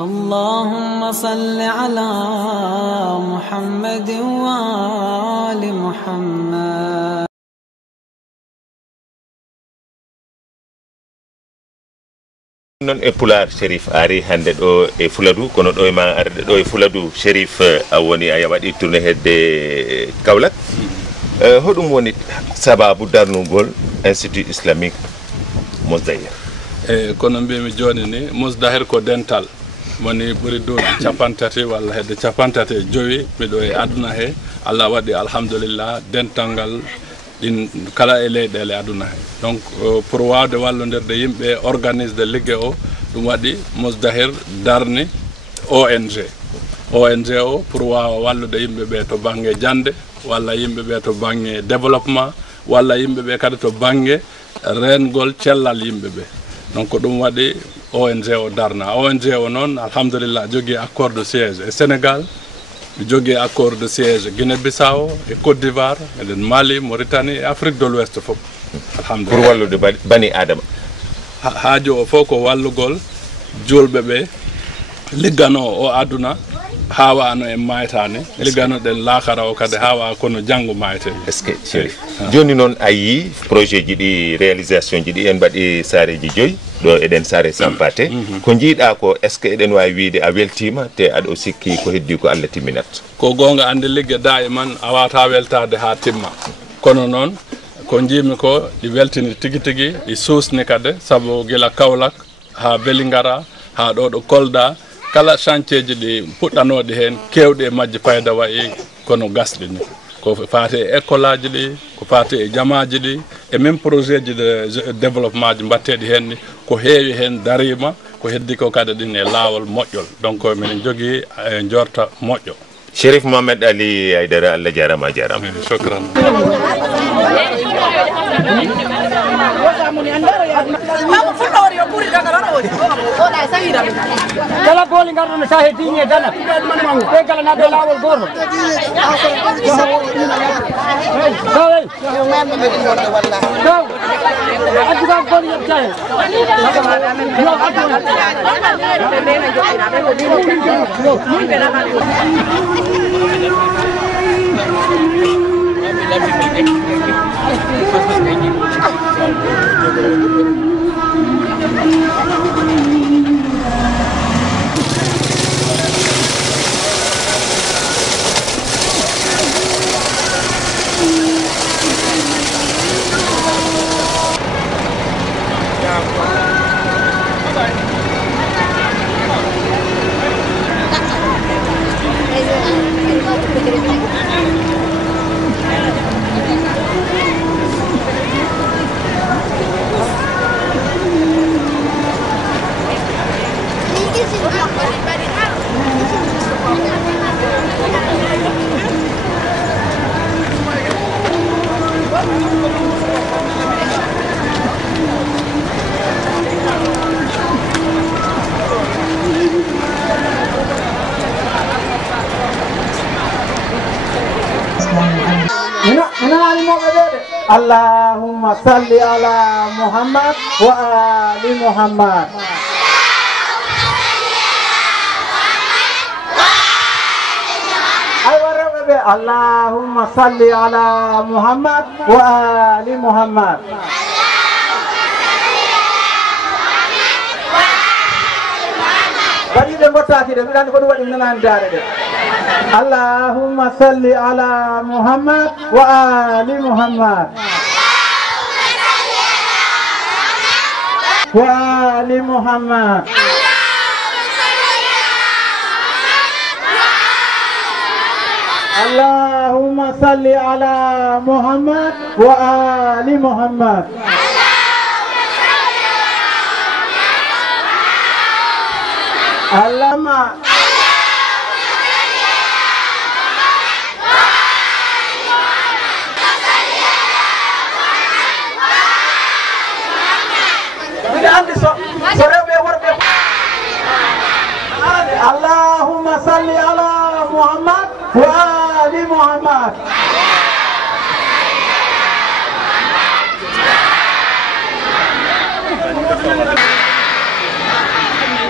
اللهم صل على محمد وآل محمد. non e pular Cherif ari hande do e Fuladu kono do ma arde do e Fuladu Cherif a woni a wadi tourné hedde Kaolack hodum woni sababu darnugol Institut Islamique Mozdahir kono mbimi joni ni Mozdahir ko dental woni buri do capantati walla hedde capantati jowi mido e aduna he Allah wadi alhamdulillah dentangal din kala e leydele aduna he donc pour wawde wallondirde yimbe organise de ligue o dum wadi Mozdahir darni ONG o pour wawa wallude yimbe be to bange jande walla yimbe be to bange développement walla yimbe be kadi to bange rengol cellal yimbe be donc dum wadi ONG o darna ONG o non alhamdulillah jogi accord de siège e Sénégal jogi accord de siège Guinée-Bissau et Côte d'Ivoire et Mali Mauritanie et Afrique de l'Ouest fop alhamdulillah pour wallude bani adama haajo o foko wallugol julbe be liggano o aduna hawa no e maytane liggano den lakara o kade hawa kono jangu mayte est-ce que Cherif joni non ayi projet ji di réalisation ji di en badi sare ji joy do eden sare sampate ko jiida ko est-ce que eden wawi wiide a weltima te ado sikki ko heddi ko Allah timinat ko gonga ande ligge daiman awata weltade ha timma kono non ko jimi ko di weltini tigi tigi di susni kade sabo gila Kaolack ha Belingara ha do Kolda kala chantier ji di puddanode hen kewde majji fayda wayi kono gasdi ni ko faate école ji ko faate jamaaji di et même projet ji de développement ji battedi hen ko heewi hen darima ko heddi ko kadi din e lawol moƴƴol donc min jogi jorta moƴƴo Cherif Mohamed Ali Aidara Allah jarama shukran kala booli ngarɗo sa heddi e dana ɓe kala naɓe lawol goto adduga booli yoɓta اللهم صل على محمد وآل محمد اللهم صل على محمد وآل محمد اللهم صل على محمد وآل محمد وآل محمد اللهم صل على محمد وآل محمد اللهم اللهم صل على محمد وآل محمد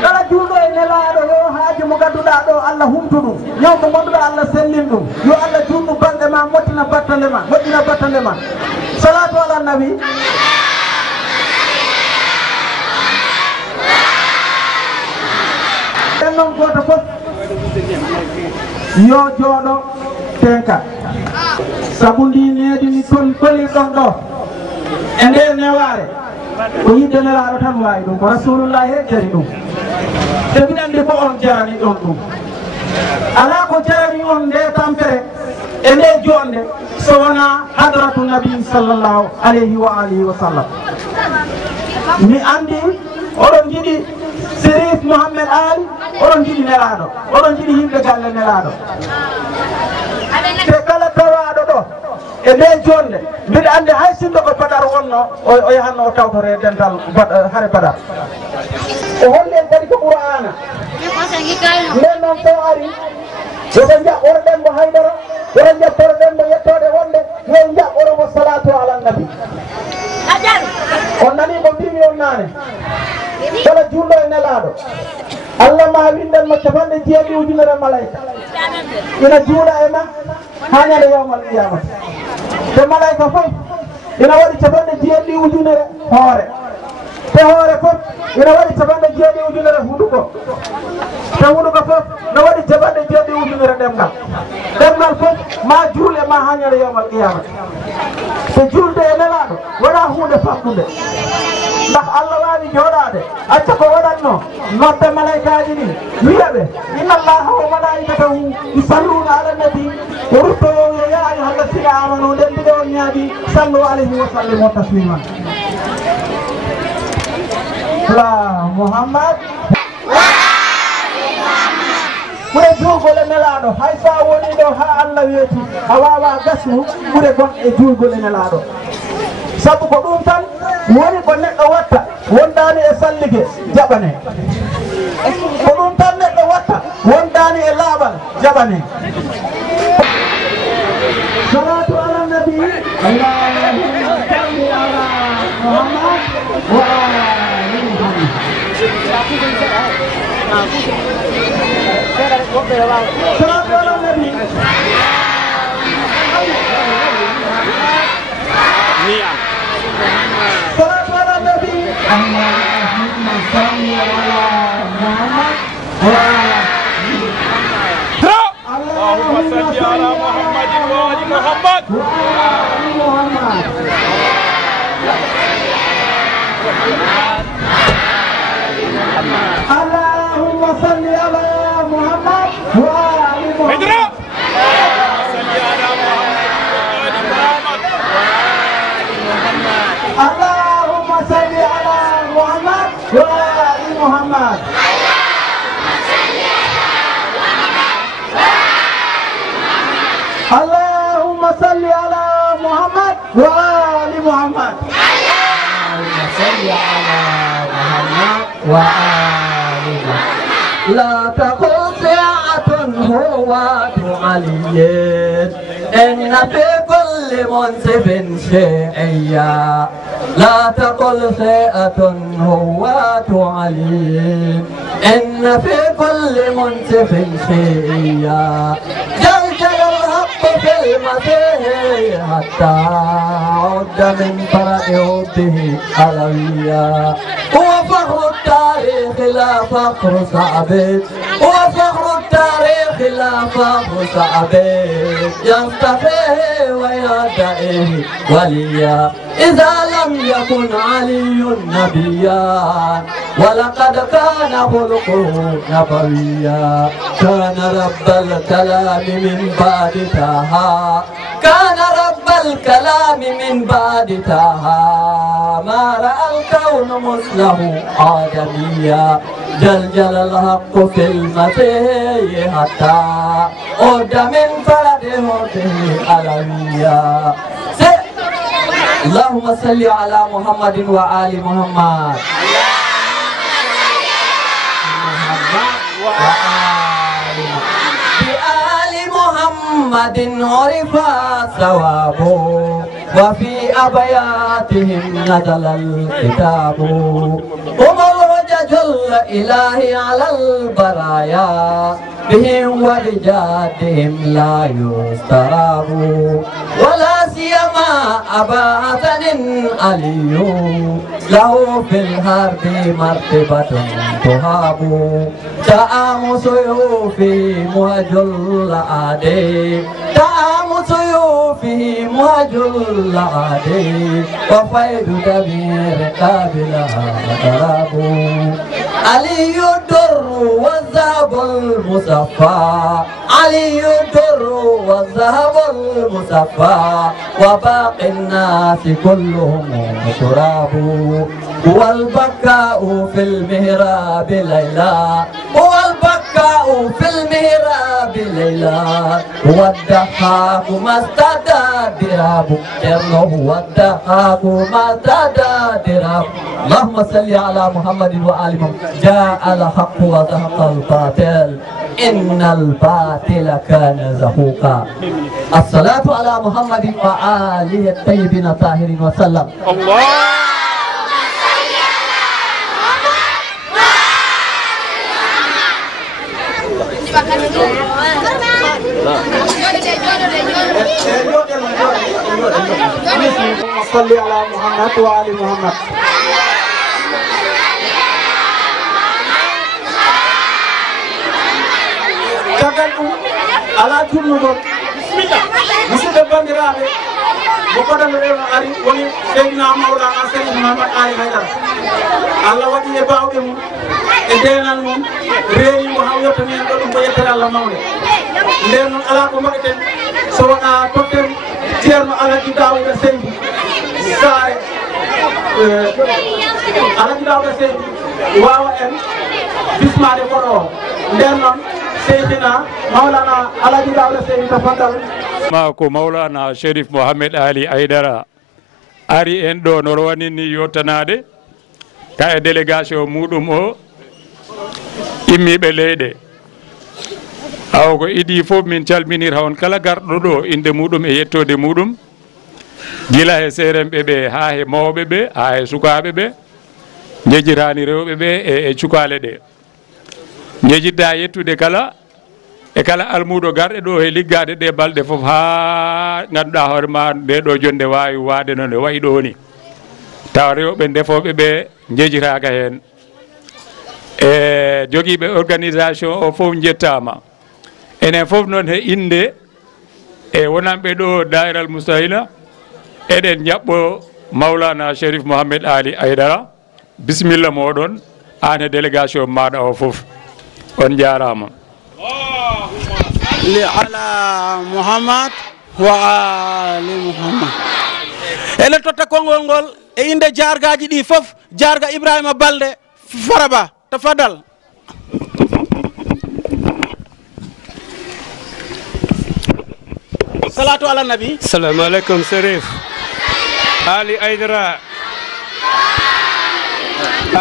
Dara juuɗo e nelaɗo yo ñawuji mo gadduɗa ɗo Allah humtu ɗum ñaw mo gonduɗa Allah sellin ɗum yo Allah junnu balɗe ma mottina battale ma moƴƴina battale ma salatu ala nabi en noon goto fof yo jooɗo tenka sabu ndi needi ni kolirɗon ɗo e nder neware ko yidde nelaɗo tan wawi ɗum ko rasulullah he jari ɗum te mbiɗa andi ko on jarani ɗon ɗum ala ko jarani on nde tampere e nde jonde so wona hadratu nabi sallllahu alayhi wa alihi wa sallam mi andi oɗon jiiɗi Sérif Mouhamed Ali oɗon jiiɗi nelaɗo oɗon jiiɗi yimɓe galle nelaɗo te kala tawaɗo ɗo e nde jonde mbiɗa andi hay sinno ko Badar wonno o yahanno o tawtore dental haare Badar o holli en kadi ko Qur'ana nden noon so ari yoɓe jaɓɓoro ɗen mo haydara yoɓe jaɓɓoro ɗen mo yettode wonde yo jaɓɓoro mo salatu ala nabi on nani ko mbimi on nane kala julɗo e nelaɗo Allah ma winden mo 90 ujunere malayka ina juuɗa e ma ha ñande yawmal qiyamata te malayka fof ina waɗi 90 ujunere hoore te hoore fof ina waɗi 90 ujunere huɗuko te huɗuko fof no waɗi 90 ujunere ɗemgal ɗemgal fof ma juule ma ha ñande yawmal qiyamata te julde e nelaɗo wona hunde famɗude ndax Allah wawi joɗade acca ko waɗatno nodde malaikaji ni wiyaɓe inna allaha wa malaikatahu yusalluna ala nabi rutto ya ayuha alladina amanu nden mbiɗe on ñaaɗi sallu alayhi wa sallimu taslima la Muhammad ɓure juugole nelaɗo hay sa woni ɗo ha Allah weeti a wawa gasnu ɓure gon e juugole nelaɗo sabu ko ɗum tan woni ko neɗɗo watta wondani e sallige jaɓane ko ɗum tan neɗɗo watta wondani e laaɓal jaɓane salatu ala nabi allahumma salli ala muhammad wa ali muhammad salatu ala nabi salatu ala nabi allahumma salli ala muhammad wa اللهم صل على محمد وآل محمد اللهم صل على محمد وآل محمد اللهم صل على محمد وآل محمد اللهم صل على محمد وآل محمد اللهم صل على محمد وآل محمد لا تقل ساعة هو علي إن في كل منصف شيعية لا تقل ساعة هو علي إن في كل منصف شيعية جلجل الحق في المسيح حتى عد من فرع به علوية هو فخر التاريخ لا فخر ثابت هو فخر التاريخ لا فخر ثابت ينتفيه ويدعيه وليا إذا لم يكن علي نبيا ولقد كان خلقه نبويا كان رب الكلام من بعد تاها كان رب الكلام من بعد تاها ما رأى الكون مثله آدميا جلجل الحق في المسيح حتى أرد من فرده به علويا اللهم صل على محمد وآل محمد بآل محمد عرف ثوابه وفي أبياتهم نزل الكتاب هم الهدى تاج الإله على البرايا بهم ورجالهم لا يستراب ولا سيما أبا حسن علي له في الحرب مرتبة تهاب دعام سيوفه مهج الأعداء دعام سيوفه مهج الأعداء وفيد دبير قابلها ضراب علي الدر والذهب المصفى علي الدر والذهب المصفى وباقي الناس كلهم تراب هو البكاء في المهراب ليلا هو البكاء في المهراب ليلا هو الدحاك ما استدى دراب هو الدحاك ما استدى دراب اللهم صل على محمد وآل محمد جاء الحق وزهق الباطل إن الباطل كان زهوقا الصلاة على محمد وآله الطيبين الطاهرين وسلم الله صل على محمد وآل محمد ala jurnugo musidɓe bandiraɓe mo koɗano rewno ari woni seydina mawlana seydi mouhamad ali haydara allah waɗi e bawɗe mum e denal mum reenimo haw yettani en ɗo ɗum ko yettere allah mawde nden noon ala ko mbaɗeten so waɗa totten ceerno alaji dawuda seydi saare alaji dawuda seydi wawa en bismade koɗo o nden noon سيدنا مولانا علي داود سيدي تفضل ماكو مولانا شريف محمد علي أيدرا أري إندو نرواني يوتنادي كاي ديليغاسيون مودوم او إمي بليدي أو كو إدي فوب من تالمينير هون كلا غاردو دو إند مودوم إي يتودي مودوم gila he seremɓe ɓe ha he mawɓe ɓe ha he sukaɓe ɓe jejjirani rewɓe ɓe e cukale ɗe jejjidda yettude kala e kala almuɗo garɗe ɗo he liggade ɗe balɗe foof ha ganduɗa hoore ma nde ɗo jonde wawi wade no nde wayi ɗo ni taw rewɓe ndefoɓe ɓe jejjitaka hen e joguiɓe organisation o foof jettama enen foof noon he inde e wonanɓe ɗo dairal moustahina eɗen jaɓɓo mawlana chérif mohamed ali aydara bisimilla moɗon an e délégation maɗa o foof on jarama li ala muhammad wa ali muhammad enen totta konngol ngol e inde jargaji ɗi foof jarga ibrahima balde faraba tafadal salatu ala nabi assalamu alaikum Serif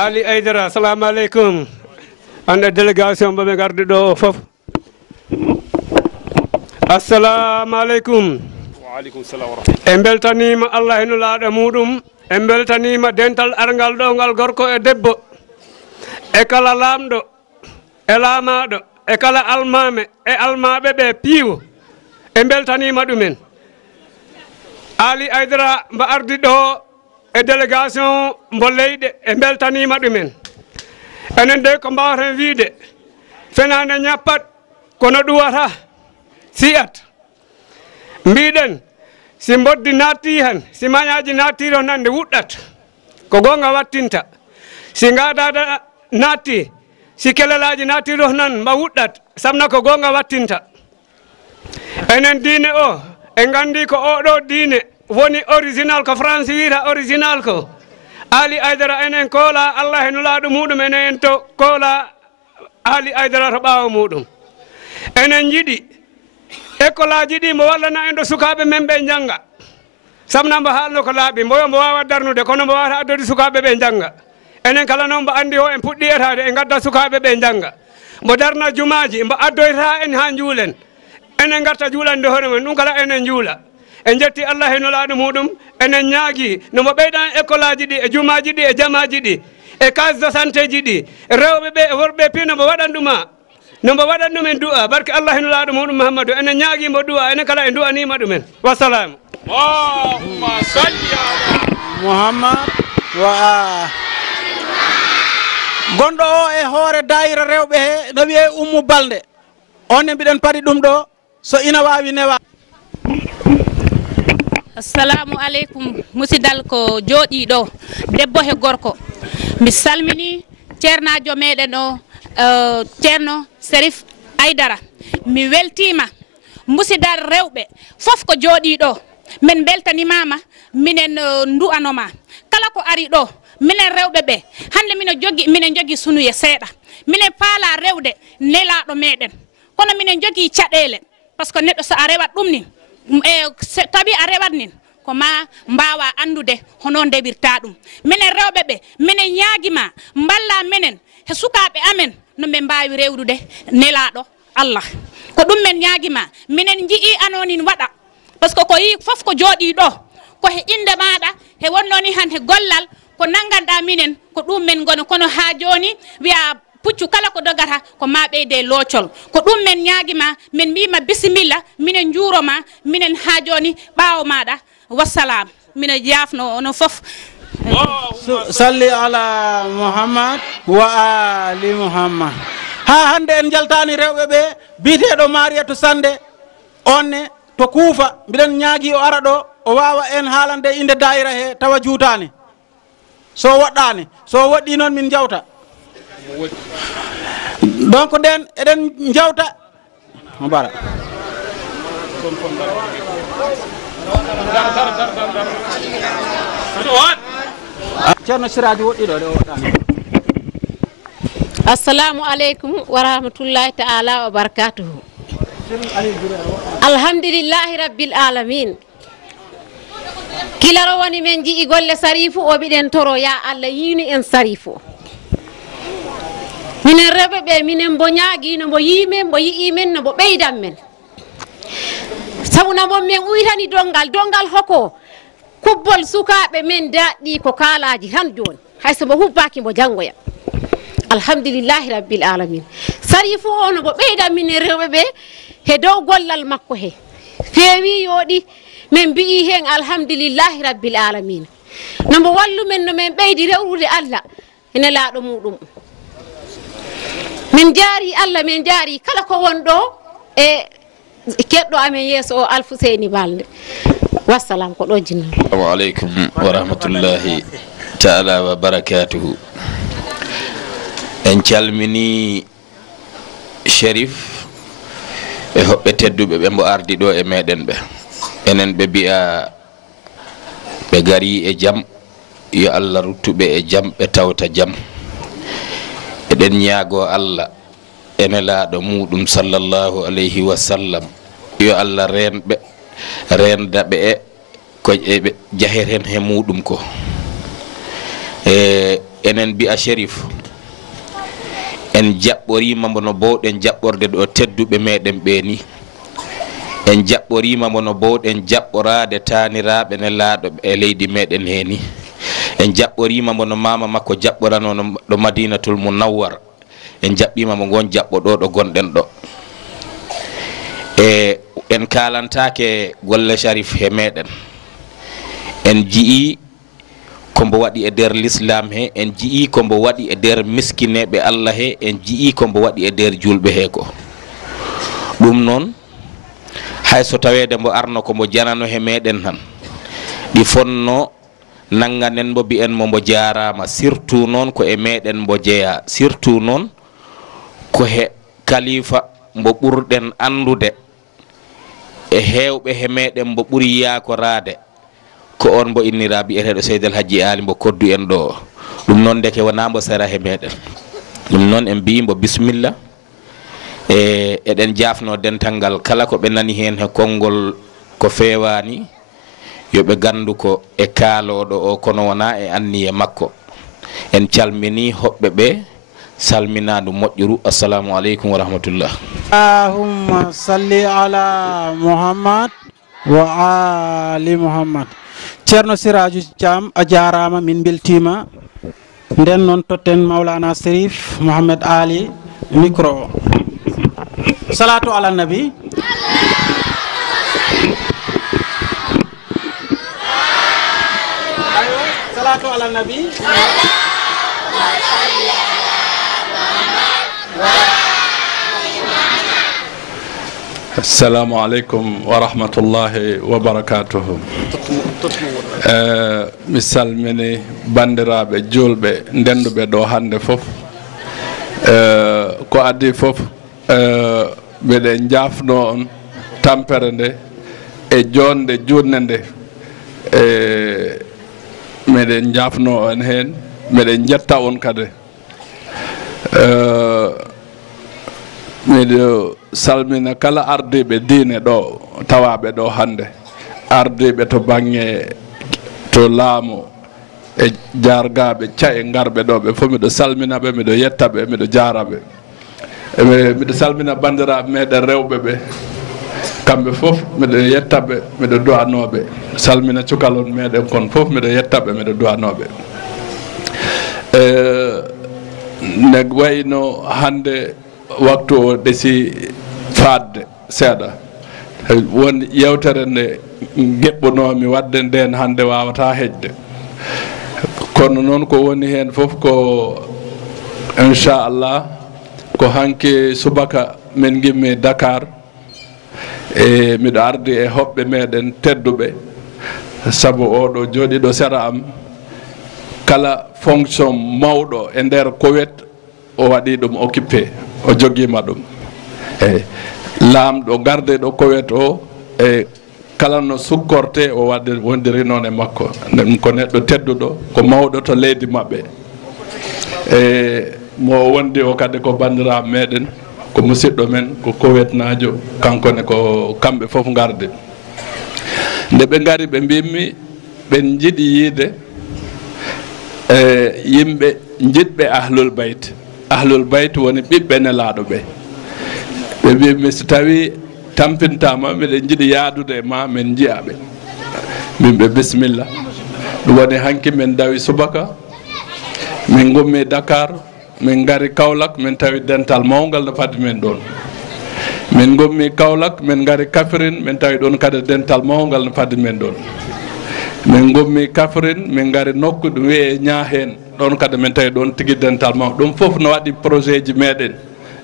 Ali Aydara assalamu alaikum ande délégation baɓe gardi ɗo fof assalamu aleykum waaleykum salam wa rahmatullah e beltanima allah heno laaɗa muɗum e beltanima dental argal ɗo ngal gorko e debbo e kala lamɗo e lamaɗo e kala almame e almaɓe ɓe piiwo e beltanima ɗumen Ali Aydara mbo ardi ɗo e délégation mbo leyɗe e beltanima ɗumen enen de ko mbawaten wiide fenande ñappat kono ɗuwata siyat mbiɗen si boddi natti hen si mañaji nattiro nan nde wuɗɗat ko gonga wattinta si gadada natti si kelelaji nattiro nan mba wuɗɗat samna ko gonga wattinta enen diine o e gandi ko oɗo diine woni original ko France wiyata original ko Ali Aydara enen koola Allah heno laaɗo muɗum enen to koola Ali Aydara to ɓaawo muɗum enen jiɗi école aji ɗi mo wallana en ɗo sukaɓe men ɓe jangga samna mbo haalno ko laaɓi mboyo mbo wawa darnude kono mbo wawata addode sukaɓe ɓe jangga enen kala noon mbo andi o en puɗɗi etade en gadda sukaɓe ɓe jangga mbo darna jumaji mbo addoyta en ha juulen enen garta juulande hoore men ɗum kala enen juula en jetti Allah heno laaɗo muɗum enen ñaagui nomo ɓeyɗan école aji ɗi e jumaji ɗi e jamaji ɗi e case de santé ji ɗi rewɓe ɓe e worɓe pino mbo waɗanduma no mbo waɗan ɗumen du'a barke allah heno laaɗo muɗum mouhammadou enen ñaaguimo du'a enen kala e du'anima ɗumen wassalamu Allahumma salli ala Muhammad wa gonɗo o e hoore dayira rewɓe he no wiye Ummu Balde on ne mbiɗen paɗi ɗum ɗo so ina wawi newa. Assalamu aleykum musidal ko jooɗiɗo debbo he gorko mi salmini ceernajo meɗen o ceerno Serif Aydara mi weltima musidal rewɓe fof ko jooɗiɗo min beltanimama minen du'anoma kala ko ari ɗo minen rewɓe ɓe hande minen jogui sunuye seeɗa minen paala rewde nelaɗo meɗen kono minen jogui caɗele par ce que neɗɗo so a rewat ɗum ni e tawi a rewat nin ko ma mbawa andude hono ndeɓirta ɗum minen rewɓe ɓe minen ñaaguima mballa minen he sukaɓe amen no ɓe mbawi rewdude nelaɗo Allah ko ɗum men ñaaguima minen jii anonin waɗa par ce que ko yi foof ko jooɗi ɗo ko he inde maɗa he wonnoni han he gollal ko nanganɗa minen ko ɗum men gona kono ha joni wiya puccu kala ko dogata ko ma ɓeyde loocol ko ɗum men ñaaguima min mbima bisimilla minen juuroma minen ha joni ɓaawo maɗa wassalam mino jafno ono foof salli ala Muhammad wa ali Muhammad ha hande en jaltani rewɓe ɓe biteɗo Mariatou Sande onne to Kuufa mbiɗen ñaagui o ara ɗo o wawa en haalande inde dayira he tawa juutani so woɗɗani so woɗɗi noon min jawta donc nden eɗen jawta mo bara ceerno Siraji woɗɗiɗo ɗe o woɗɗani. Assalamu aleykum wa rahmatullahi ta'ala wa barakatuhu. Alhamdulillahi rabbil alamin. Kilaro woni men ji'i golle Sarifu o biɗen toro ya Allah yini en Sarifu. Minen rewɓe ɓe minen mbo ñaaguino mbo yimen mbo yi'imen no mbo ɓeydan men. Sabu no mon men uytani dongal hoko kubbol sukaɓe men daɗɗi ko kaalaji tan joni hayso mbo hubbaki mbo janggoya. Alhamdulillahi rabbil alamin. Sarifu o no mbo ɓeydan minen rewɓe ɓe he dow gollal makko he feewi yooɗi min mbi'i hen alhamdulillahi rabbil alamin no mbo wallu men no min ɓeydi rewrude Allah ene laaɗo muɗum min jaari Allah min jaari kala ko won ɗo e keɗɗo amen yeeso o Alfuseni Balde wassalam ko ɗo jinna. Assalamu aleykum wa rahmatullahi ta'ala wa barakatuhu. En calmini Cherif e hoɓɓe tedduɓe ɓe mbo ardi ɗo e meɗen ɓe enen ɓe mbiya ɓe gari e jaam yo Allah ruttuɓe e jaam ɓe tawta jaam eɗen ñaago Allah ene laaɗo muɗum sallallahu alayhi wa sallam yo Allah renɓe rendaɓe e ko ɓe jaheten he muɗum ko enen mbiya Cherif en jaɓɓorima mbono bowɗen jaɓɓorde ɗo tedduɓe meɗen ɓe ni en jaɓɓorima mbono bowɗen jaɓɓorade taniraɓe ne laaɗo e leydi meɗen he ni en jaɓɓorima mbono mama makko jaɓɓorano ɗo Madinatul Munawwar en jaɓɓima mo gon jaɓɓo ɗo ɗo gonɗen ɗo e en kalantake golle Cherif he meɗen en jii kombo waɗi e nder l'islam he en jii kombo waɗi e nder miskineɓe Allah he en jii kombo waɗi e nder julɓe he ko ɗum noon hay so tawede mbo arno kombo janano he meɗen han ɗi fonno nanganen mbo mbi'en mbo jarama surtout noon ko e meɗen mbo jeeya surtout noon ko he kalifa mbo ɓurɗen andude e hewɓe he meɗen mbo ɓuuri yakorade ko on mbo innira bi'eteɗo Seydel Hadji Ali mbo koddu en ɗo ɗum noon deke wona mbo sera he meɗen ɗum noon en mbi mbo bisimilla e eɗen jafno dental ngal kala ko ɓe nani hen he konngol ko fewani yoɓe gandu ko e kaaloɗo o kono wona e anniye makko en calmini hoɓɓe ɓe salminadu moƴƴuru. Assalamu aleykum wa rahmatullah. Allahumma salli ala Muhammad wa ali Muhammad. Ceerno Siraju Thiam a jarama min beltima nden noon totten Maulana Serif Mohamed Ali micro salatu ala nabi salatu ala nabi assalamu aleykum wa rahmatullahi wa barakatuhu. Mi salmini bandiraɓe julɓe ndenduɓe ɗo hande fof. Ko addi fof mbiɗen jafno on tampere nde e jonde jutne nde miɗen jafno on hen miɗen jetta on kadi miɗo salmina kala ardiɓe diine ɗo tawaɓe ɗo hande ardiɓe to banggue to laamu e jargaɓe cae garɓe ɗo ɓe fof miɗo salminaɓe miɗo yettaɓe miɗo jaraɓe miɗo salmina bandiraɓe meɗen rewɓe ɓe kamɓe fof miɗo yettaɓe miɗo duwanoɓe salmina cukalon meɗen kon fof miɗo yettaɓe miɗo duwanoɓe ne wayno hande waktu o ɗesi fadde seeɗa won yewtere nde geɓɓunomi wadde nden hande wawata heƴde kono noon ko woni hen fof ko inchallah ko hanki subaka min gimmi Dakar e miɗo ardi e hoɓɓe meɗen tedduɓe saabu oɗo jooɗiɗo sera am kala fonction mawɗo e nder Koweït o waɗi ɗum occupé o joguima ɗum eyyi laamɗo gardeɗo Koweït o e kala no sukkorte o wadde wondiri noon e makko ɗum ko neɗɗo tedduɗo ko mawɗo to leydi mabɓe e mo wondi o kadi ko bandiraɓe meɗen ko musidɗo men ko Koweït najo kankone ko kamɓe fof garde nde ɓe gari ɓe mbimi ɓen jiiɗi yiide yimɓe jiɗɓe ahlul bayt woni ɓiɓɓe nelaɗo ɓe ɓe mbimi so tawi tampintama miɗen jiiɗi yaadude e ma min jiyaɓe mimɓe bisimilla ɗum woni hanki min dawi subaka min gummi Dakar min gari Kaolack min tawi dental mawgal no fadde men ɗon min gummi Kaolack min gari Kaffrine min tawi ɗon kadi dental mawgal no fadde men ɗon min gummi Kaffrine min gari nokku ɗum wiye Ñahen ɗon kadi min tawi ɗon tigui dental maw ɗum foof no waɗi projet ji meɗen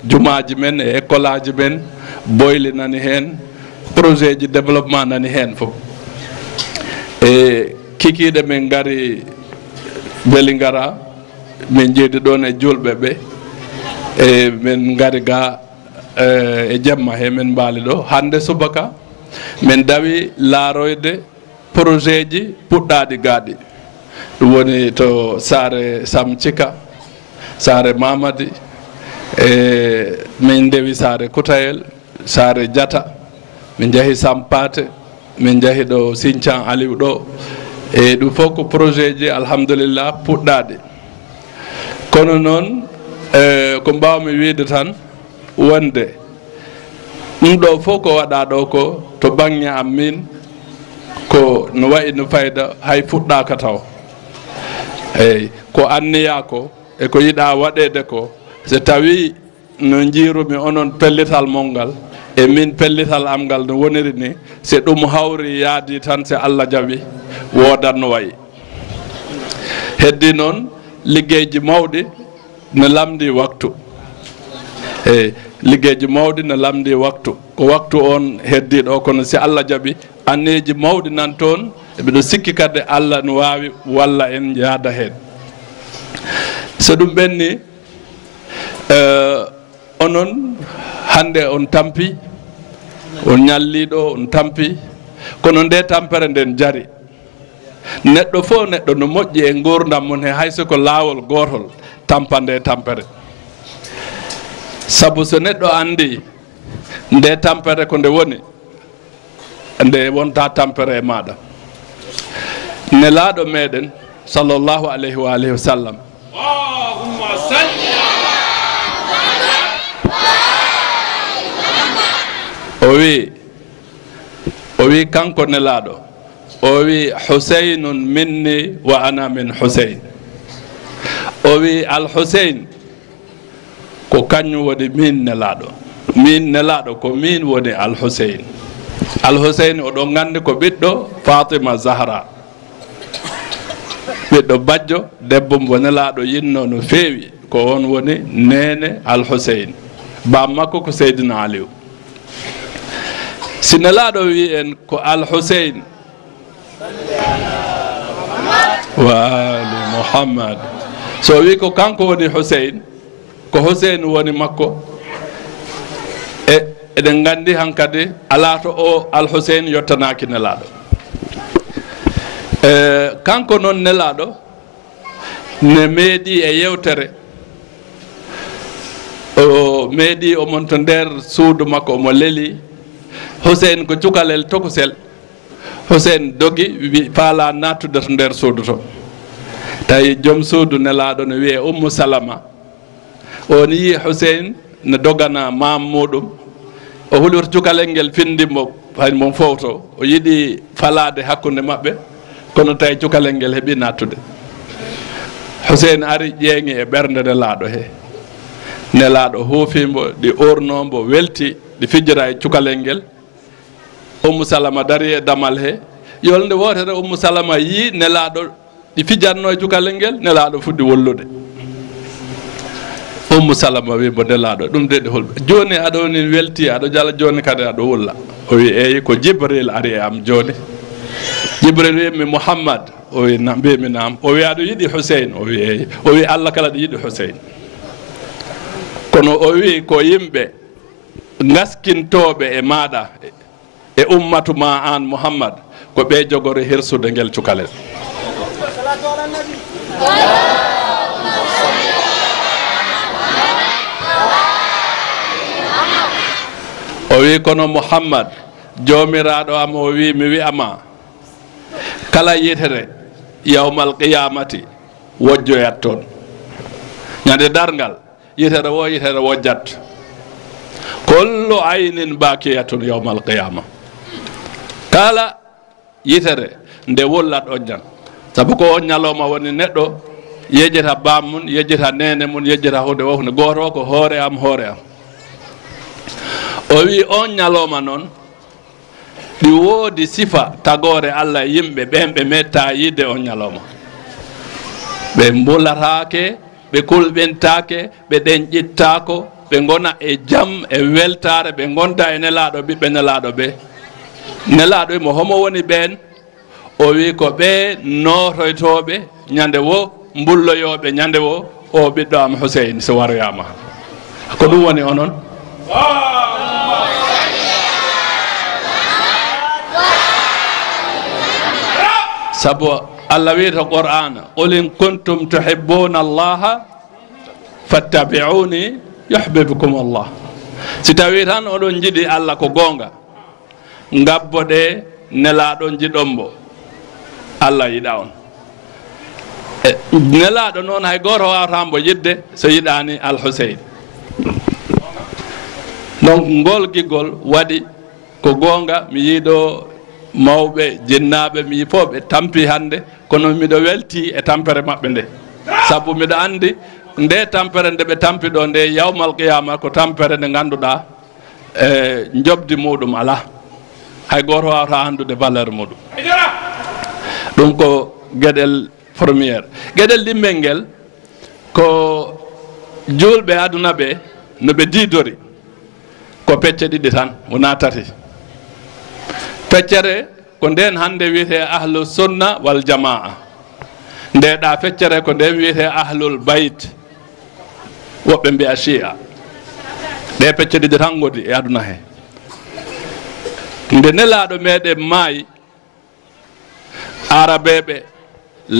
jumaji men e école aji men boyle nani hen projet ji développement nani hen foof e kikiɗe min gari Vélingara min jeedi ɗon e julɓe ɓe e min gari ga e jemma he min mbaali ɗo hande subaka min dawi laaroyde projet ji puɗɗaɗi gaaɗi ɗum woni to Saare Sam Thika Saare Mamadi e min dewi Saare Koutayel Saare Diata min jahi Sampate min jahi ɗo Sinthian Aliou ɗo e ɗum fof ko projet ji alhamdulillah puɗɗaɗi kono noon ko mbawmi wiide tan wonde ɗum ɗo fof ko waɗa ɗo ko to banggue am min ko no wayi no fayda hay fuɗɗaka taw eyyi ko anniya ko e ko yiɗa waɗede ko so tawi no jiirumi onon pellital mongal e min pellital am ngal no woniri ni so ɗum hawri yaadi tan so Allah jaɓi wodat no wayi heddi noon liggeyji mawɗi no lamdi waktu eyyi liggeyji mawɗi no lamdi waktu ko waktu on heddiɗo kono si Allah jaɓi anneji mawɗi nan toon eɓeɗo sikki kadi Allah no wawi walla en yaada hen so ɗum ɓenni onon hande on tampi on ñalliɗo on tampi kono nde tampere nden jari neɗɗo fof neɗɗo no moƴƴi e gurdam mum he hayso ko laawol gotol tampa nde tampere sabu so neɗɗo andi nde tampere ko nde woni nde wonta tampere e maɗa nelaɗo meɗen sallllahu alayhi wa alihi wa sallam o wi kanko nelaɗo o wi Husaynun minni wa ana min Husayn o wi Al-Husayn ko kañum woni min nelaɗo min nelaɗo ko min woni Al-Husayn Al-Husayn oɗon gandi ko ɓiɗɗo Fatima Zahra ɓiɗɗo bajjo debbo mo nelaɗo yinno no feewi ko on woni nene Al-Husayn bam makko ko Seydina Aliou si nelaɗo wi en ko Al-Husayn wa ali Muhammad so wi ko kanko woni Husayn ko Husayn woni makko eɗen gandi hankadi ala to o Al-Husayn yettanaki nelaɗo kanko noon nelaɗo ne meeɗi e yewtere o meeɗi omon to nder suudu makko omo leeli Husayn ko cukalel tokusel Husayn dogi faala nattude to nder suudu to tawi joom suudu nelaɗo ne wiye Ummu Salama on yi Husayn ne dogana mam muɗum o hulir cukalel ngel findimo hay mon fowto o yiɗi falade hakkude maɓɓe kono tawi cukalel ngel heeɓi nattude Husayn ari ƴeeŋi e ɓernde nelaɗo he nelaɗo huufimo ɗi ornombo welti ɗi fijjira e cukalel ngel Ummu Salama dari e damal he yolnde wotere Ummu Salama yi nelaɗo ɗi fijatno e cukalel ngel nelaɗo fuɗɗi wollude Ummu Salama wimo nelaɗo ɗum de ɗi holɓe joni aɗa woni welti aɗa jala joni kadi aɗa wulla o wi eyi ko Jibril ari e am joni Jibril wimi Muhammad o wi mbimi nam o wi aɗa yiɗi Husayn o wi eyi o wi Allah kala ɗo yiɗi Husayn kono o wi ko yimɓe gaskintoɓe e maɗa e ummatu ma an Muhammad ko ɓe jogori hirsude ngel cukalel o wi kono Muhammad jomiraɗo am o wi mi wi'ama kala yitere yawmal qiyamati wojjoyat toon ñande dargal yitere wojjat kullu aynin bakiyatun yawmal qiyama kala yitere nde wollat on jan sabu ko on ñalawma woni neɗɗo yejjita bam mum yejjita nene mum yejjita hunde wofne goto ko hoore am o wi on ñalawma noon ɗi woodi sifa tagore Allah e yimɓe ɓen ɓe metta yidde on ñalawma ɓe mbulatake ɓe kulɓintake ɓe ɗenƴittako ɓe gona e jaam e weltare ɓe gonda e nelaɗo ɓiɓɓe nelaɗo ɓe nelaɗo mo homo woni ɓen o wi ko ɓe notoytoɓe ñande wo mbulloyoɓe ñande wo o ɓiɗɗo am Husayn so waroyama ko ɗum woni onon sabu Allah wi to Qur'an qul in kuntum tuhibbuna allaha fattabi'uni yuhibbukum Allah si tawi tan oɗon jiɗi Allah ko gonga ngabboɗe nelaɗo jiɗombo Allah yiɗa on nelaɗo noon hay goto wawatambo yidde so yiɗani Al-Husayn donc ngol gigol waɗi ko gonga mi yiiɗo mawɓe jinnaɓe mi yi fof ɓe tampi hande kono miɗo welti e tampere maɓɓe nde sabu miɗo andi nde tampere nde ɓe tampi ɗo nde yawmal qiyama ko tampere nde ganduɗa e jobdi muɗum ala hay goto wawata andude valeur muɗum ɗum ko gueɗel premiére gueɗel ɗimmel ngel ko julɓe aduna ɓe no ɓe didori ko pecce ɗiɗi tan wona tati feccere ko nden hande wiyete ahlu sunna wal jamaa ndeɗa feccere ko nden wiyete ahlul bayt woɓɓe mbiya chia ɗe pecce ɗiɗi tan godi e aduna he nde nelaɗo meɗen maayi arabeɓe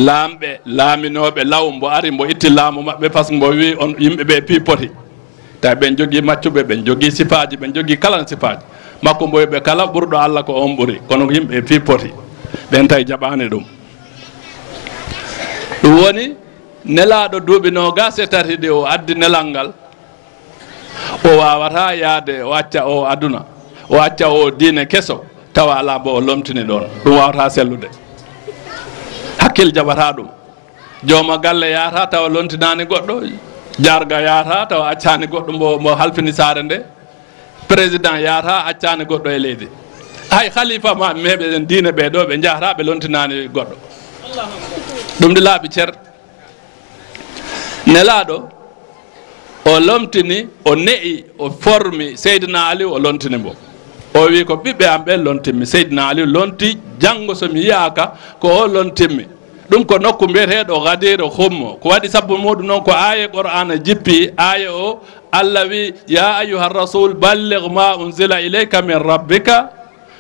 laamɓe laaminoɓe law mbo ari mbo itti laamu maɓɓe par ce que mbo wi on yimɓeɓe pipoti tawi ɓen jogui maccuɓe ɓen jogui sipaji ɓen jogui kala sipaji makko mbo ɓe kala ɓurɗo Allah ko on ɓuuri kono yimɓe pipoti ɓen tawi jaɓani ɗum ɗum woni nelaɗo duuɓi nogas e tati ɗi o addi nelal ngal o wawata yaade o acca o aduna o acca o diine kesso tawa ala bo o lomtini ɗon ɗum wawata sellude hakkille jaɓata ɗum jooma galle yahata tawa lontinani goɗɗo jarga yahata tawa accani goɗɗo mbo halfini saare nde président yahata accani goɗɗo e leydi hay khalifa ma meɓe diine ɓeɗo ɓe jahata ɓe lontinani goɗɗo ɗum de laaɓi cer nelaɗo o lomtini o ne'i o formi Seydina Ali o lontini mbo o wi ko ɓiɓɓe am ɓe lontinmi Seydina Ali lonti janggo somi yiyaka ko o lontinmi ɗum ko nokku mbiyeteɗo gadiro hummo ko waɗi sabbu muɗum noon ko aya qur'ana jippi aya o Allah wi ya ayuha rasul balligh ma unzila ilayka min rabbika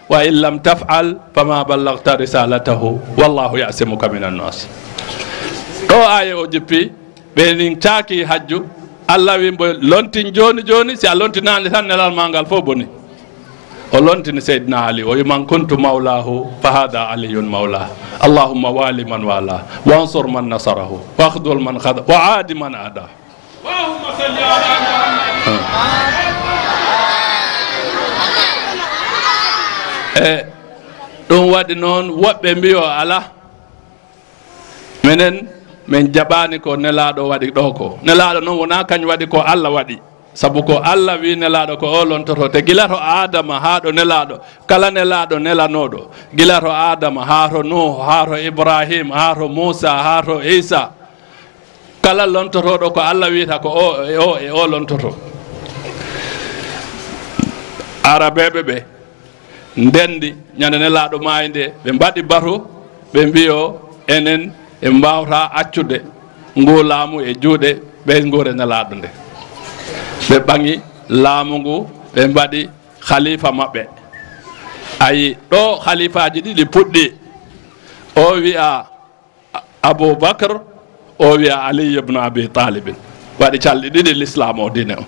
wa in lam taf'al fama ballagta risalatahu wallahu ya'simuka minan nas ɗo aya o jippi ɓe nin caaki hajju Allah wi mbo lontin joni joni si a lontinani tan nelal ma ngal fof boni o lontini Seydina Ali o man kuntu mawlahu fa hada aliyun mawlah allahumma wali man wala wansur man nasarahu wakhdul man khada wa aadi man ada allahumma salli ala muhammad ɗum waɗi noon woɓɓe mbiyo ala minen min jaɓani ko nelaɗo waɗi ɗo ko nelaɗo noon wona kañ waɗi ko Allah waɗi sabu ko Allah wi nelaɗo ko o lontoto te gila to Adama ha ɗo nelaɗo kala nelaɗo nelanoɗo gila to Adama ha to Nuh ha to Ibrahim ha to Musa ha to Isa kala lontotoɗo ko Allah wiyata ko o lontoto arabeɓe ɓe ndendi ñande nelaɗo maayi nde ɓe mbaɗi batu ɓe mbiyo enen e mbawta accude ngu laamu e juuɗe ɓe nguure nelaɗo nde ɓe ɓaŋi laamu ngu ɓe mbaɗi khalifa maɓɓe ayi ɗo khalifaji ɗiɗi puɗɗi o wiya Aboubacre o wiya Ali ibn Abi Talibin waɗi calɗi ɗiɗi l'islam o dine o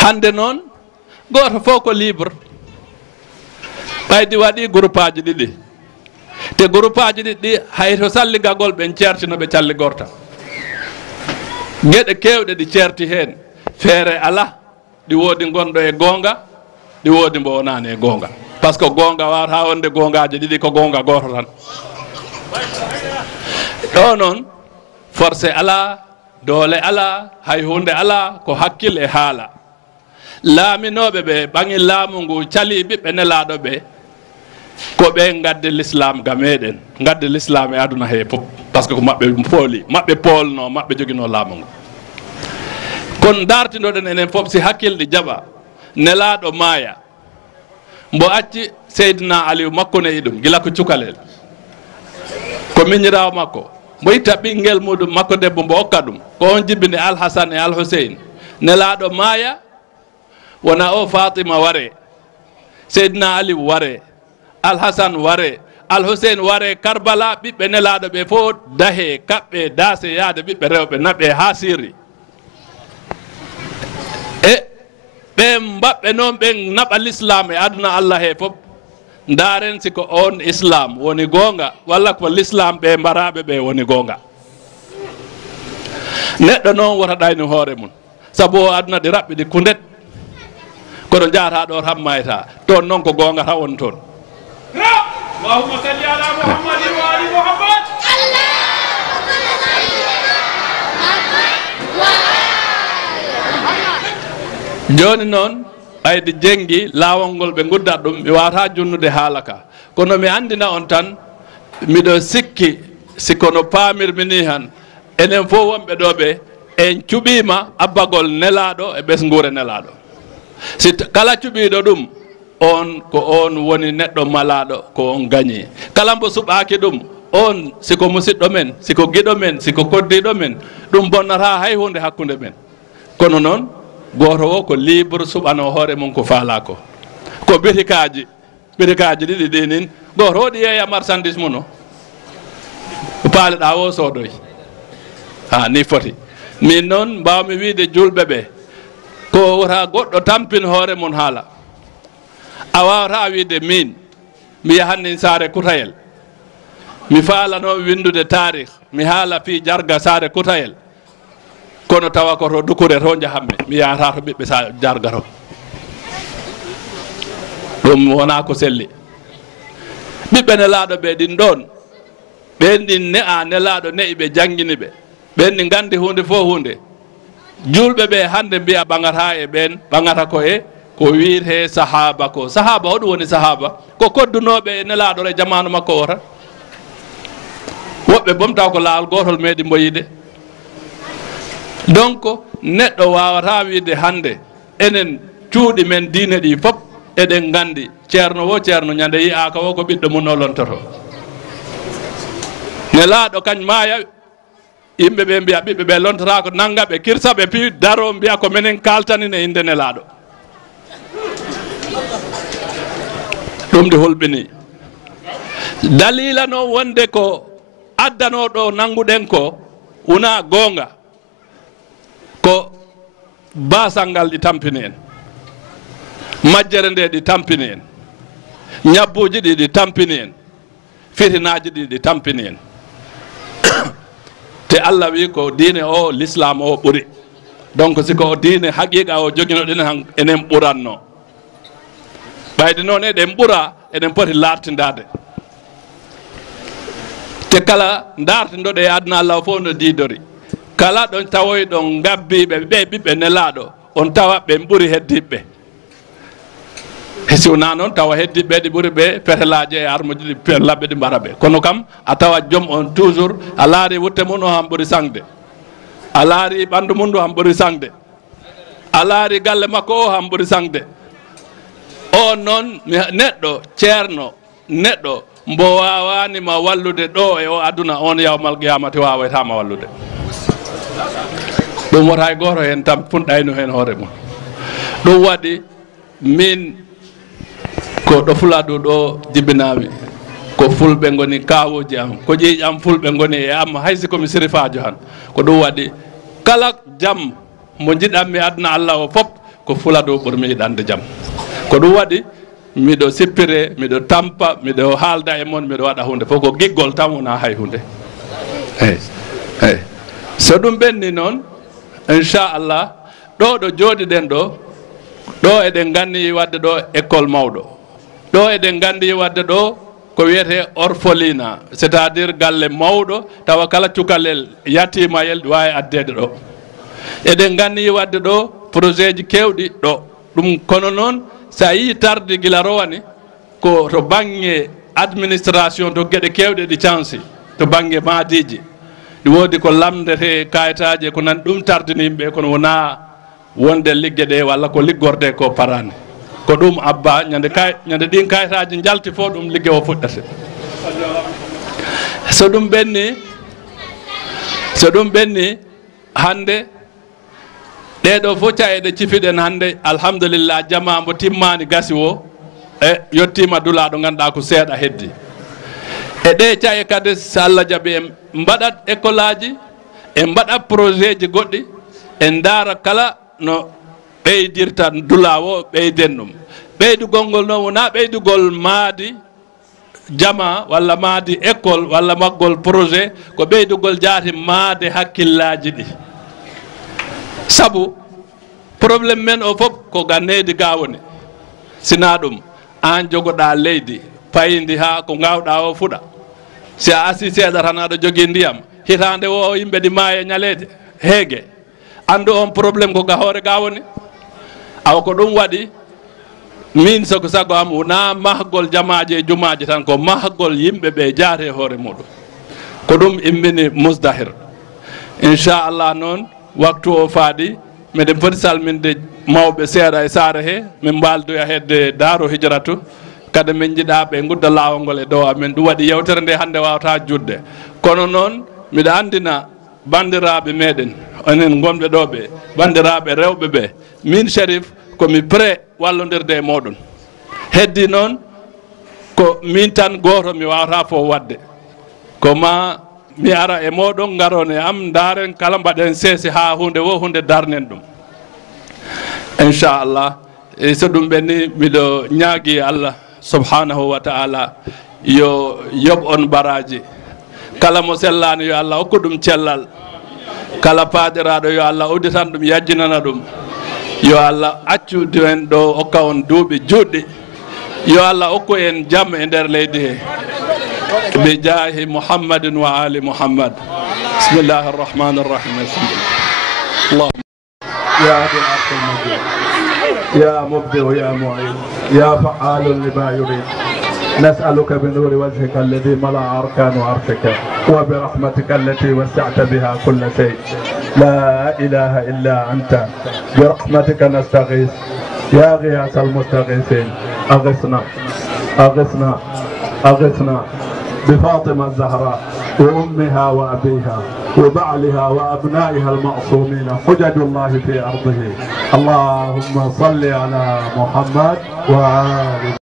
hande noon goto fof ko libre ɓaydi waɗi groupe aji ɗiɗi te groupe aji ɗiɗɗi hayto salligagol ɓen certinoɓe calli gorta gueɗe kewɗe ɗi certi hen feere ala ɗi woodi gonɗo e gonga ɗi woodi mbo wonani e gonga par ce que gonga wawata wonde gongaji ɗiɗi ko gonga goto tan ɗo noon forcé ala doole ala hay hunde ala ko hakkille e haala laaminoɓe ɓe ɓaŋi laamu ngu cali ɓiɓɓe nelaɗo ɓe ko ɓe gadde l'islam ga meɗen gadde l'islam e aduna he fof par ce que ko maɓɓe pooli maɓɓe poolno maɓɓe joguino laamu ngu kono dartinoɗen enen fof si hakkilɗi jaɓa nelaɗo maaya mbo acci Seydina Aliou makko ne ɗum gila ko cukalel ko miñirawo makko mbo itta ɓinguel muɗum makko debbo mbo okka ɗum ko on jibbini Alhasan e Alhusein nelaɗo maaya wona o Fatima ware Seydina Aliou ware Alhasan ware Alhusein ware Karbala ɓiɓɓe nelaɗo ɓe fof dahe kaɓɓe daase yaade ɓiɓɓe rewɓe naɓe ha siri e ɓe mbaɓɓe noon ɓe naɓa l'islam e aduna Allah he fof daren siko on islam woni gonga walla ko l'islam ɓe mbaraɓe ɓe woni gonga neɗɗo noon wota ɗayni hoore mum saabu o aduna ɗi raɓɓi ɗi kundet kono jahata ɗo tan mayta toon noon ko gonga tan woni toon اللهم صل على محمد وآل محمد joni noon ɓayde jenggi laawol ngol ɓe guddat ɗum mi wawata junnude haala ka kono mi andina on tan miɗo sikki sikono paamirmi ni han enen fof wonɓe ɗo ɓe en cuɓima abbagol nelaɗo e ɓesgure nelaɗo si kala cuɓiɗo ɗum on ko on woni neɗɗo malaɗo ko on gañi kala mbo suɓaki ɗum on siko musidɗo men siko giɗo men siko koddiɗo men ɗum bonnata hay hunde hakkude men kono noon goto o ko libre suɓano hoore mum ko faala ko birikaji ɗiɗi ɗi nin goto o ɗi yeeya marchandise mum o paaleɗa o soodoy ha ni foti min noon mbawmi wiide julɓe ɓe ko wota goɗɗo tampin hoore mum haala a wawata wiide min mi yahanni saare Kutayel mi faalano windude tarih mi haala fi jarga saare Kutayel kono tawa ko to Dukure to jahammi mi yahata to ɓiɓɓe sa jarga to ɗum wona ko selli ɓiɓɓe nelaɗo ɓe ɗin ɗon ɓen ɗin ne a nelaɗo ne'i ɓe janggini ɓe ɓen ɗi gandi hunde fof hunde julɓe ɓe hande mbiya ɓagata e ɓen ɓagata koye ko wiite sahaba ko sahaba hoɗum woni sahaba ko koddunoɓe e nelaɗo e jamanu makko o tan woɓɓe bomtaw ko laawol gotol meeɗi mboyide donc neɗɗo wawata wiide hande enen cuuɗi men diine ɗi fof eɗen gandi ceerno wo ceerno ñande yiyaka wo ko ɓiɗɗo mum o lontoto nelaɗo kañ maya yimɓe ɓe mbiya ɓiɓɓe ɓe lontata ko nangga ɓe kirsa ɓe pi daro mbiya ko minen kaltanine inde nelaɗo ɗum de hulɓini dalila noon wonde ko addano ɗo nanguɗen ko wona goonga ko basal ngal ɗi tampini en majjere nde ɗi tampini en ñabbuji ɗi ɗi tampini en fitinaji ɗi ɗi tampini en te Allah wi ko diine o l'islam o ɓuri donc siko diine haqiqa o joginoɗen han enen ɓuranno ɓayde noon eɗen ɓura eɗen poti lartindade te kala dartindoɗe e aduna Allah o fof no didori kala ɗon tawoy ɗon gabbiɓe ɓe ɓiɓɓe nelaɗo on tawa ɓen ɓuri heddiɓe si wona noon tawa heddiɓe ɗi ɓuri ɓe petelaji e armuji ɗi labɓe ɗi mbara ɓe kono kam a tawa joom on toujours a laari wutte mum o han ɓuri sangde a laari ɓandu mum ndu han ɓuri sangde a laari galle makko o han ɓuri sangde o noon neɗɗo ceerno neɗɗo mbo wawanima wallude ɗo e o aduna on yawmal qiyamati wawaytama wallude ɗum wota e goto hen tan funɗayno hen hoore mum ɗum waɗi min ko ɗo fuladu ɗo jibinami ko fulɓe goni kawoji am ko ƴiƴam fulɓe goni e am haysi komi sérifajo han ko ɗum waɗi kala jaam mo jiɗanmi aduna Allah o foof ko fuladu ɓurmi yiɗande jaam ko ɗum waɗi miɗo sippire miɗo tampa miɗo haalda e moon miɗo waɗa hunde fof ko giggol tan wona hay hunde eyyi so ɗum ɓenni noon inchallah ɗo ɗo jooɗiɗen ɗo eɗen gandi wadde ɗo école mawɗo ɗo eɗen gandi wadde ɗo ko wiyete orphelina c'est à dire galle mawɗo tawa kala cukalel yatimayel ɗi wawi addede ɗo eɗen gandi wadde ɗo projet ji kewɗi ɗo ɗum kono noon sa yi tarde gila rowani ko to banggue administration to gueɗe kewɗe ɗi cansi to banggue maadiji ɗi woodi ko lamdete kayitaji ko nan ɗum tardini yimɓe kono wona wonde ligge ɗe walla ko liggorde ko parani ko ɗum abba ñande ɗin kayitaji jalti fo ɗum ligge o fuɗɗata so ɗum ɓenni hande ɗeɗo fof cayeɗe cifiɗen hande alhamdulillah jama mbo timmani gasi o e yettima dulaɗo ganduɗa ko seeɗa heddi e ɗe caye kadi so Allah jaaɓi en mbaɗat école aji e mbaɗat projet ji goɗɗi en daara kala no ɓeydirta dula o ɓeyden ɗum ɓeydugol ngol noon wona ɓeydugol maadi jama walla maadi école walla maggol projet ko ɓeydugol jaati maade hakkillaji ɗi sabu probléme men o fof ko gannedi ga woni sina ɗum an jogoɗa leydi payidi ha ko gawɗa o fuɗa si a asi seeɗa tan aɗa jogui ndiyam hitande o yimɓe ɗi maaye ñalede heege andu on probléme ko ga hoore ga woni awa ko ɗum waɗi min soko sago am wona mahgol jamaji e jumaji tan ko mahgol yimɓe ɓe jaate hoore muɗum ko ɗum immini musdahir inchallah noon waktu o faaɗi miɗen foti salminde mawɓe seeɗa e saara he min mbaldoya hedde daaro hijratu kadi min jiiɗa ɓe gudda laawol ngol e dow amen ɗum waɗi yewtere nde hannde wawata judde kono noon miɗa andina bandiraɓe meɗen enen gonɓe ɗo ɓe bandiraɓe rewɓe ɓe min Cherif komi prêt wallodirde e moɗon heddi noon ko min tan goto mi wawata fof wadde ko ma mi ara e moɗon garon e am daren kala mbaɗen seesi ha hunde wo hunde darnen ɗum inchallah e so ɗum ɓenni miɗo ñaagui Allah subhanahu wa ta'ala yo yoɓ on baraji kala mo sellani yo Allah hokku ɗum cellal kala paɗiraɗo yo Allah udditan ɗum yajjinana ɗum yo Allah accude en ɗo hokka on duuɓi juɗɗi yo Allah hokku en jaam e nder leydi he بجاه محمد وآل محمد. بسم الله الرحمن الرحيم. الحمد لله. اللهم يا ذي العرش المجيد يا مبدع يا معين يا فعال لما يريد، نسألك بنور وجهك الذي ملأ أركان عرشك وبرحمتك التي وسعت بها كل شيء، لا إله إلا أنت، برحمتك نستغيث يا غياث المستغيثين. أغثنا أغثنا أغثنا بفاطمة الزهراء وأمها وأبيها وبعلها وأبنائها المعصومين حجج الله في أرضه. اللهم صل على محمد وآله.